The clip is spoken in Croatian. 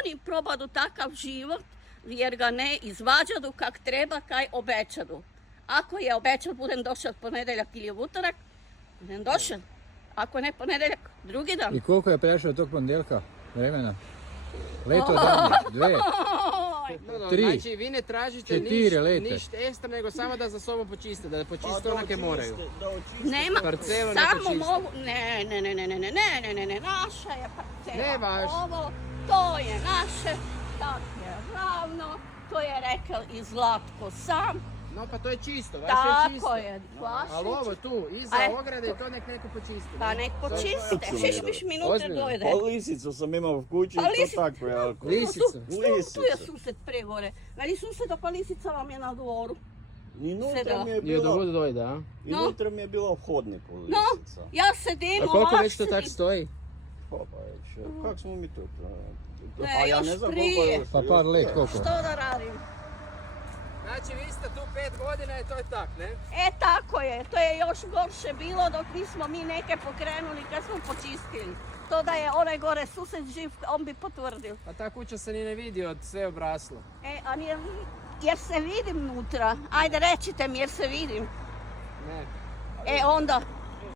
oni probadu takav život, jer ga ne izvađadu kak treba, kaj obećadu. Ako je obećal budem došao ponedeljak ili utorak, budem došao. Ako ne ponedeljak, drugi dan. I koliko je prešao tog ponedjeljka vremena? Leto dana, 2, 3, Znači vi ne tražite 4 leta. ništa ekstra, nego samo da za sobom počiste, da počiste onake moraju. Nema, Parcelu ne samo počiste. mogu, ne, naša je parcela. Ne vaš. Ovo, to je naše, tak je ravno, to je rekel i Zlatko sam. No pa to je čisto, vaše je čisto. Tako je, vaše. Ali ovo tu, iza Aj. ograde, to nek neko počisti. Pa nek počiste, 6 minuta Ozbiljno. dojde. Pa lisicu sam imao u kući Pa i to lisicu. tako jako. Lisicu. Tu je sused pregore. Veli sused, pa lisica vam je na dvoru. I unutra Sedela. mi je Je bila, dovod dojde, a? i unutra mi je bila u hodniku No, lisica. ja sedim A koliko ovak već to tak sedim. stoji? Pa već, kak smo mi tu? Ne, A ja još ne znam prije. koliko je... Pa par let koliko? Što da radim? Znači vi ste tu 5 godina i to je tak, ne? Tako je, to je još gorše bilo dok nismo mi neke pokrenuli kad smo počistili. To da je onaj gore sused živ, on bi potvrdio. A ta kuća se ni ne vidi od sve obraslo. A nije, jer se vidim nutra. Ajde recite mi jer se vidim. Ne. Onda